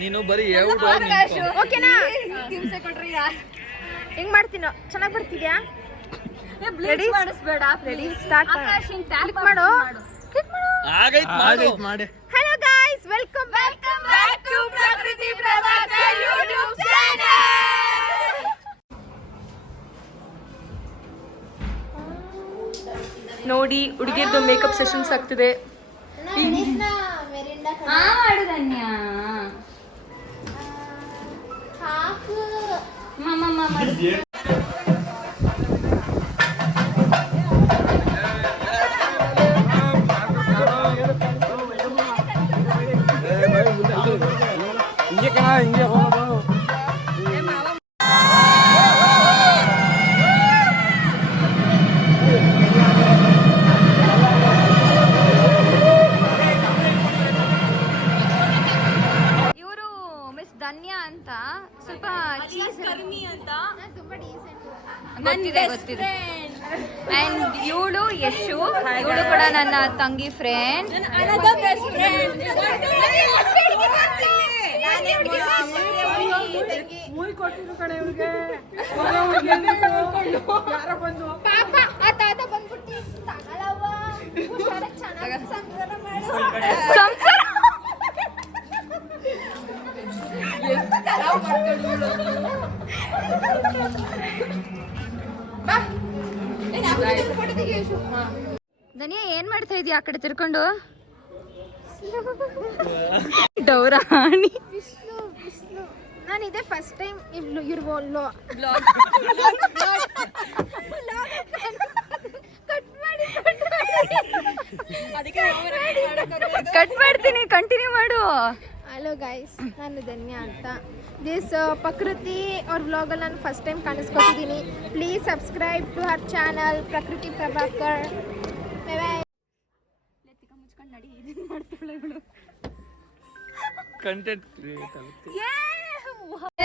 ನೀನು ಬರೀ ಓಕೆನಾ ಹೆಂಗ್ ಮಾಡ್ತೀನೋ ಚೆನ್ನಾಗಿ ಬರ್ತಿದ್ಯಾ ರೆಡಿ ಮಾಡಿಸ್ಬೇಡ ರೆಡಿ ಸ್ಟಾರ್ಟ್ ಕ್ಲಿಕ್ ಮಾಡು ಆಗೈತ್ ಮಾಡಿ hello guys welcome back to Prakruthi Prabhakar YouTube channel ನೋಡಿ ಹುಡುಗಿಯರ್ದು ಮೇಕಪ್ ಸೆಷನ್ಸ್ ಆಗ್ತಿದೆ. ಧನ್ಯ ಅಂತ ಸ್ವಲ್ಪ ಚೀಸ್ ಕರ್ಮಿ ಅಂತ ತುಂಬಾ ಗೊತ್ತಿದೆ ಅಂಡ್ ಇವಳು ಯಶು ಇವಳು ಕೂಡ ನನ್ನ ತಂಗಿ ಫ್ರೆಂಡ್ ಧನ್ಯ ಏನ್ ಮಾಡ್ತಾ ಇದೀಯ ಆ ಕಡೆ ತಿರ್ಕೊಂಡು ಡೌರಾಣಿ ನಾನು ಇದೇ ಫಸ್ಟ್ ಟೈಮ್ ಇರ್ಬೋಲ್ಲೋ ಕಟ್ ಮಾಡ್ತೀನಿ ಕಂಟಿನ್ಯೂ ಮಾಡು. ಹಲೋ ಗೈಸ್ ನಾನು ಧನ್ಯ ಅಂತ ದಿಸ್ ಪ್ರಕೃತಿ ಅವ್ರ ವ್ಲಾಗಲ್ಲಿ ನಾನು ಫಸ್ಟ್ ಟೈಮ್ ಕಾಣಿಸ್ಕೊತಿದ್ದೀನಿ. Please subscribe to her channel Prakruthi Prabhakar.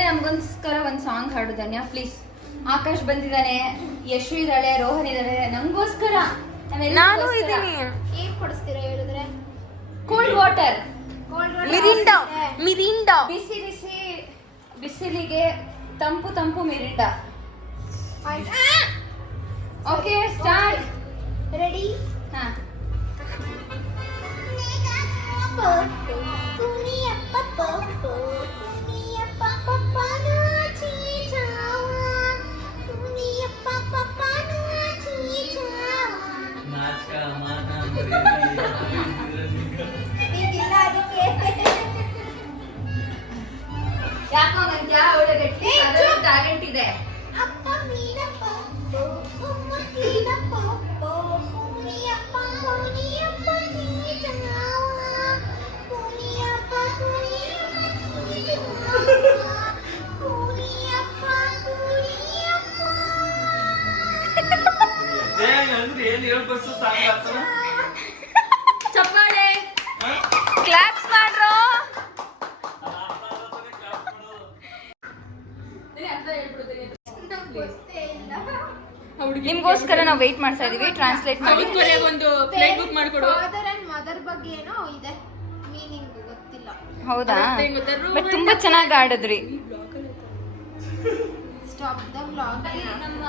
ನಮಗೋಸ್ಕರ ಒಂದು ಸಾಂಗ್ ಹಾಡು ಧನ್ಯ ಪ್ಲೀಸ್. ಆಕಾಶ್ ಬಂದಿದ್ದಾನೆ, ಯಶು ಇದ್ದಾಳೆ, ರೋಹನ್ ಇದ್ದಾಳೆ, ನಮಗೋಸ್ಕರ ನಾನು ಇದ್ದೀನಿ. ಏನ್ ಕೊಡಿಸ್ತೀರಾ ಹೇಳಿದ್ರೆ? ಕೋಲ್ಡ್ ವಾಟರ್, ಮಿರಿಂಡಾ, ಬಿಸಿ ಬಿಸಿ ಬಿಸಿಲಿಗೆ ತಂಪು ತಂಪು ಮಿರಿಂಡಾ. Okay start. ರೆಡಿ? ಹಾ. ಯಾಕೋ ನಂಗೆ ಯಾವ ಟ್ಯಾಲೆಂಟ್ ಇದೆ. ಚಪ್ಪಾಳೆ ಕ್ಲಾಪ್ಸ್ ಮಾಡ್ರೋ. ನಿಮ್ಗೋಸ್ಕರ ನಾವು ವೇಟ್ ಮಾಡ್ತಾ ಇದೀವಿ. ಟ್ರಾನ್ಸ್ಲೇಟ್ ಮಾಡಿ ಒಂದು ಫ್ಲೈಟ್ ಬುಕ್ ಮಾಡ್ಕೊಡು. ಫಾದರ್ ಅಂಡ್ ಮದರ್ ಬಗ್ಗೆ ಏನೋ ಇದೆ ಮೀನಿಂಗ್ ಗೊತ್ತಿಲ್ಲ. ಹೌದಾ? ಬಟ್ ತುಂಬಾ ಚೆನ್ನಾಗಿ ಆಡಿದ್ರಿ. Stop the vlog. ನಮ್ಮ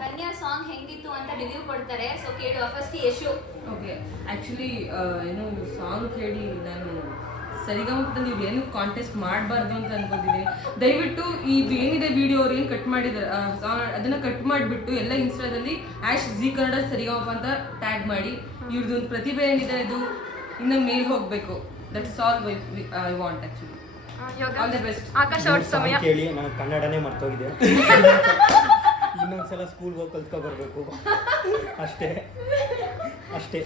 ಧನ್ಯ ಸಾಂಗ್ ಹೆಂಗಿತ್ತು ಅಂತ ರಿವ್ಯೂ ಕೊಡ್ತಾರೆ, ಸೊ ಕೇಳುವ. ಫಸ್ಟ್ ಯಶು. ಓಕೆ, ಆಕ್ಚುಲಿ ಏನು ಸಾಂಗ್ ಕೇಳಿ ನಾನು ಸರಿಗಮಪದಲ್ಲಿ ನೀವು ಏನು ಕಾಂಟೆಸ್ಟ್ ಮಾಡಬಾರ್ದು ಅಂತ ಅನ್ಕೊಂಡಿದ್ದೀನಿ. ದಯವಿಟ್ಟು ಇದು ಏನಿದೆ ವಿಡಿಯೋ ಅವ್ರು ಏನು ಕಟ್ ಮಾಡಿದ್ದಾರೆ ಅದನ್ನ ಕಟ್ ಮಾಡಿಬಿಟ್ಟು ಎಲ್ಲ ಇನ್ಸ್ಟಾದಲ್ಲಿ #Zee ಕನ್ನಡ ಸರಿಗಮಪ ಅಂತ ಟ್ಯಾಗ್ ಮಾಡಿ. ಇವ್ರದ್ದು ಒಂದು ಪ್ರತಿಭೆ ಏನಿದೆ ಅದು ಇನ್ನು ಮೇಲ್ ಹೋಗಬೇಕು. That's all I want actually. All the best. Akash ಅವ್ರ ಸಮಯ ಕೇಳಿ ನನಗೆ ಕನ್ನಡನೇ ಮರ್ತೋಗಿದೆ. ಇನ್ನೊಂದ್ಸಲ ಸ್ಕೂಲ್ಗೆ ಹೋಗಿ ಕಲ್ತ್ಕೊ ಬರ್ಬೇಕು ಅಷ್ಟೇ.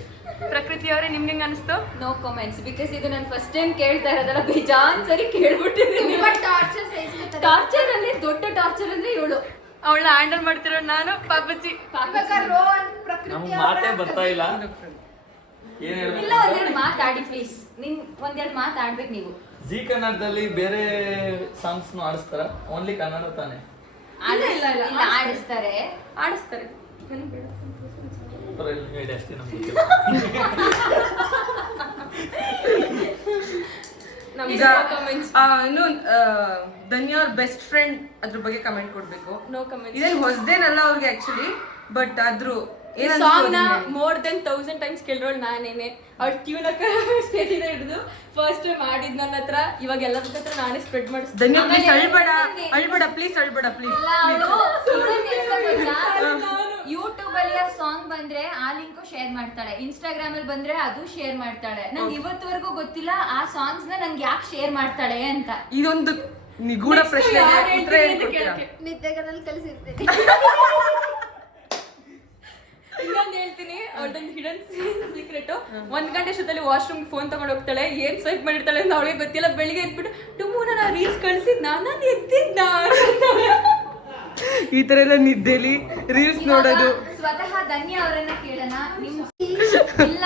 ಪ್ರಕೃತಿ ಅವರೇ ನಿಮ್ಗೆ ಹೆಂಗ್ ಅನಿಸ್ತು? ನೋ ಕಾಮೆಂಟ್ಸ್, ಬಿಕಾಸ್ ಇದು ನಾನು ಫಸ್ಟ್ ಟೈಮ್ ಕೇಳ್ತಾ ಇರೋದಲ್ಲ, ಬೇಜಾನ್ ಸರಿ ಕೇಳ್ಬಿಟ್ಟಿದ್ದೀನಿ. ಟಾರ್ಚರ್ ಅಲ್ಲಿ ದೊಡ್ಡ ಟಾರ್ಚರ್ ಅಂದ್ರೆ ಇವಳು. ಅವಳನ್ನ ಹ್ಯಾಂಡಲ್ ಮಾಡ್ತಿರೋ ನಾನು ಪಾಪಚ್ಚಿ. ನಮ್ಗೆ ಮಾತೇ ಬರ್ತಾ ಇಲ್ಲ. ಇಲ್ಲ, ಒಂದೆರಡು ಮಾತಾಡಿ ಪ್ಲೀಸ್. ಒಂದೆರಡು ಮಾತಾಡ್ಬೇಕು ನೀವು. ಜೀ ಕನ್ನಡದಲ್ಲಿ ಬೇರೆ ಸಾಂಗ್ಸ್ ಆಡಿಸ್ತಾರ? ಓನ್ಲಿ ಕನ್ನಡ ತಾನೆ? ಆಡಿಸ್ತಾರೆ. ಹೇಳಿ ಅಷ್ಟೇ ನಮ್ಗೆ ಇನ್ನು ಧನ್ಯ ಅವ್ರ ಬೆಸ್ಟ್ ಫ್ರೆಂಡ್ ಅದ್ರ ಬಗ್ಗೆ ಕಮೆಂಟ್ ಕೊಡ್ಬೇಕು. No comment. ಇದೇನು ಹೊಸದೇನಲ್ಲ ಅವ್ರಿಗೆ ಆಕ್ಚುಲಿ, ಬಟ್ ಆದ್ರೂ ಸಾಂಗ್ ನ ಮೋರ್ ದೆನ್ 1000 ಟೈಮ್ಸ್ ಕೇಳಿರೋಳು ನಾನೇನೆ. ಅವ್ರ ಟ್ಯೂನ್ ಸ್ಟೇಜ್ ಇದೆ ಹಿಡಿದು ಫಸ್ಟ್ ಮಾಡಿದ್ ನನ್ನ ಹತ್ರ, ಇವಾಗ ಎಲ್ಲರ ಹತ್ರ ನಾನೇ ಸ್ಪ್ರೆಡ್ ಮಾಡಿಸ್ತೀನಿ. ಧನ್ಯ ಪ್ಲೀಸ್ ಅಳ್ಬೇಡ ಪ್ಲೀಸ್ ಯೂಟ್ಯೂಬ್ ಅಲ್ಲಿ ಆ ಸಾಂಗ್ ಬಂದ್ರೆ ಆ ಲಿಂಕ್ ಶೇರ್ ಮಾಡ್ತಾಳೆ, ಇನ್ಸ್ಟಾಗ್ರಾಮ್ ಅಲ್ಲಿ ಬಂದ್ರೆ ಅದು ಶೇರ್ ಮಾಡ್ತಾಳೆ. ನಂಗೆ ಇವತ್ತವರೆಗೂ ಗೊತ್ತಿಲ್ಲ ಆ ಸಾಂಗ್ಸ್ ನ ನಂಗೆ ಯಾಕೆ ಶೇರ್ ಮಾಡ್ತಾಳೆ ಅಂತ. ಇದೊಂದು ನಿಗೂಢ ಪ್ರಶ್ನೆ. ನಿದ್ದೆಗಳಲ್ಲಿ ಕಲಿಸಿರ್ತೀನಿ. ಇನ್ನೊಂದು ಹೇಳ್ತೀನಿ, ಅವಳದೊಂದು ಹಿಡನ್ ಸೀಕ್ರೆಟ್. 1 ಗಂಟೆ ಅಷ್ಟೊತ್ತಲ್ಲಿ ವಾಶ್ರೂಮ್ ಫೋನ್ ತಗೊಂಡು ಹೋಗ್ತಾಳೆ, ಏನ್ ಸ್ವೈಪ್ ಮಾಡಿರ್ತಾಳೆ ಅಂತ ಅವಳಿಗೆ ಗೊತ್ತಿಲ್ಲ. ಬೆಳಿಗ್ಗೆ ಎದ್ಬಿಟ್ಟು ಟುಮ್ಮು ನಾನು ರೀಲ್ಸ್ ಕಳ್ಸಿದ್ ನಾನು ಎದ್ದಿದ್ದ. ಈ ತರ ಎಲ್ಲ ನಿದ್ದೆಲಿ ರೀಲ್ಸ್ ನೋಡೋದು. ಸ್ವತಃ ಧನ್ಯ ಅವರನ್ನ ಕೇಳೋಣ. ನಿಮ್ ಇಲ್ಲ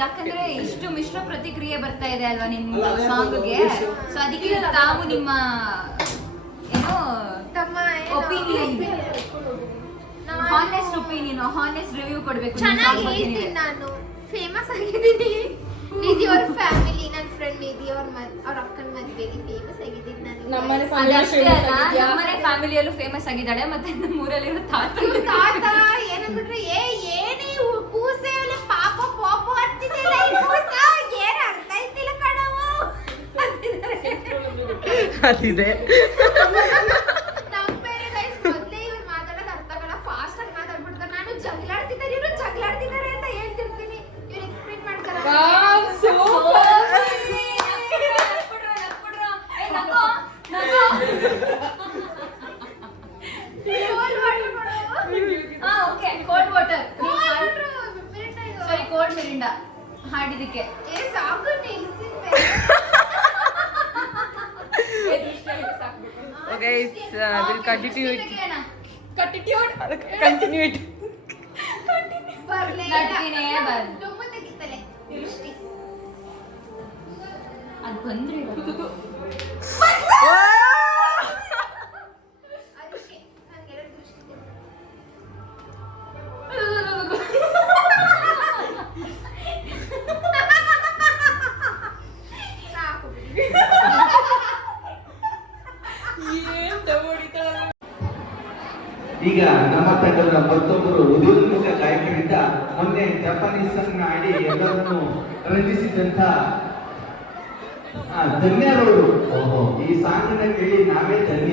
ಯಾಕಂದ್ರೆ ಇಷ್ಟು ಮಿಶ್ರ ಪ್ರತಿಕ್ರಿಯೆ ಬರ್ತಾ ಇದೆ ಅಲ್ವಾ ನಿಮ್ಮ ಸಾಂಗ್ಗೆ, ಸೊ ಅದಕ್ಕೆ ತಾವು ನಿಮ್ಮ ಏನೋ opinion, honest opinion, honest review ಕೊಡ್ಬೇಕು. ಚೆನ್ನಾಗಿ ಹೇಳ್ತೀನಿ, ನಾನು ಫೇಮಸ್ ಆಗಿದ್ದೀನಿ. ನಿಧಿ ಅವ್ರ ಫ್ಯಾಮಿಲಿ, ನನ್ನ ಫ್ರೆಂಡ್ ನಿಧಿ ಅವ್ರ ಅಕ್ಕನ ಮದುವೆಗೆ ಫೇಮಸ್ ಆಗಿದ್ದೀನಿ ನಾನು. ನಮ್ಮನೆ ಫ್ಯಾಮಿಲಿಯಲ್ಲೂ ಫೇಮಸ್ ಆಗಿದ್ದಾಳೆ. ಮತ್ತೆ ನಮ್ಮೂರಲ್ಲಿರೋ ತಾತ ಏನಂದ್ಬಿಟ್ರೆ ಏನೇ ಕೂಸೆ ಪಾಪ ಪಾಪ ಅಂತಿದ್ದಿಲ್ಲ, ಏನ್ ಅರ್ಥ ಆಯ್ತಿಲ್ಲ ಕಣವು ಅದಿದೆ. ನಮ್ ಬೇರೆ ಗೈಸ್ ಮೊದ್ಲೇ ಇವ್ರು ಮಾತಾಡೋದು ಅರ್ಥ ಆಗಲ್ಲ, ಫಾಸ್ಟ್ ಆಗಿ ಮಾತಾಡ್ಬಿಡ್ತಾರೆ. ನಾನು ಜಗಳಾಡ್ತಿದ್ದಾರೆ ಇವ್ರು ಜಗಳಾಡ್ತಿದ್ದಾರೆ ಅಂತ ಹೇಳ್ತಿರ್ತೀನಿ, ಇವ್ರು ಎಕ್ಸ್ಪ್ಲೇನ್ ಮಾಡ್ತಾರೆ. ಕೋಲ್ಡ್ ವಾಟರ್ ಸಾರಿ ಕೋಲ್ಡ್ ಮಿರಿಂಡಾ ಹಾಡಿದಕ್ಕೆ ಸಾಕು ನಿಲ್ಸಿದ್ದೆ. Okay, we'll continue it. ತುಂಬ ತೆಗಿತಲೆ ದೃಷ್ಟಿ ಅದು ಬಂದ್ರೆ ಅದಕ್ಕೆ ನನಗೆರಡು ದೃಷ್ಟಿ ಸಾಕು ಈಗ ನಮ್ಮ ತಂಡದ ಮತ್ತೊಬ್ಬರು ಉದಯೋನ್ಮುಖ ಗಾಯಕರಿಂದ ಮೊನ್ನೆ ಜಪಾನೀಸ್ ಅನ್ನು ಆಡಿ ಎಲ್ಲರನ್ನು ರಂಜಿಸಿದಂತ ಧನ್ಯರವರು ಈ ಸಾಂಗಿನ ಕೇಳಿ ನಾವೇ ಧನ್ಯ.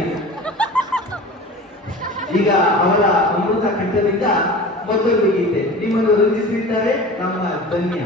ಈಗ ಅವರ ಅಮೃತ ಕಂಠದಿಂದ ಮತ್ತೊಂದು ಗೀತೆ ನಿಮ್ಮನ್ನು ರಂಜಿಸಲಿದ್ದಾರೆ ನಮ್ಮ ಧನ್ಯ.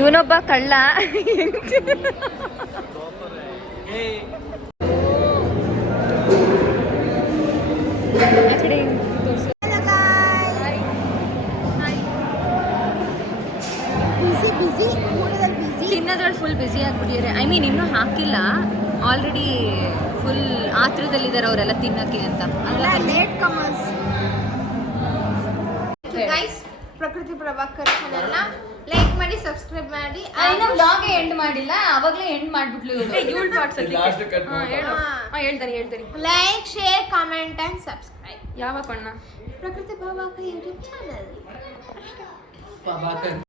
ಇವನೊಬ್ಬ ಕಳ್ಳ. ಬಿಸಿ ಬಿಸಿ ಊಟದಲ್ಲಿ ಬಿಸಿ ತಿನ್ನೋದ್ರಲ್ಲಿ ಫುಲ್ ಬ್ಯುಸಿ ಆಗ್ಬಿಟ್ಟಿದ್ದಾರೆ. ಐ ಮೀನ್ ಇನ್ನೂ ಹಾಕಿಲ್ಲ, ಆಲ್ರೆಡಿ ಫುಲ್ ಆತ್ರದಲ್ಲಿದ್ದಾರೆ ಅವರೆಲ್ಲ ತಿನ್ನಕ್ಕೆ ಅಂತ. Late comers. ಗೈಸ್, ಪ್ರಕೃತಿ ಪ್ರಭಾಕರ್ ಚಾನೆಲ್ನ ಲೈಕ್ ಮಾಡಿ, ಸಬ್ಸ್ಕ್ರೈಬ್ ಮಾಡಿ. ಇನ್ನು ವ್ಲಾಗ್ ಎಂಡ್ ಮಾಡಿಲ್ಲ, ಅವಾಗಲೇ ಎಂಡ್ ಮಾಡ್ಬಿಟ್ಲು ಇವಳು. ಲಾಸ್ಟ್ ಕಟ್ ಹೇಳ್ತಾರೆ like, share, comment and subscribe. ಯಾವ ಬಣ್ಣ? ಪ್ರಕೃತಿ ಪ್ರಭಾಕರ್ ಯೂಟ್ಯೂಬ್ ಚಾನೆಲ್. ಪ್ರಭಾಕರ್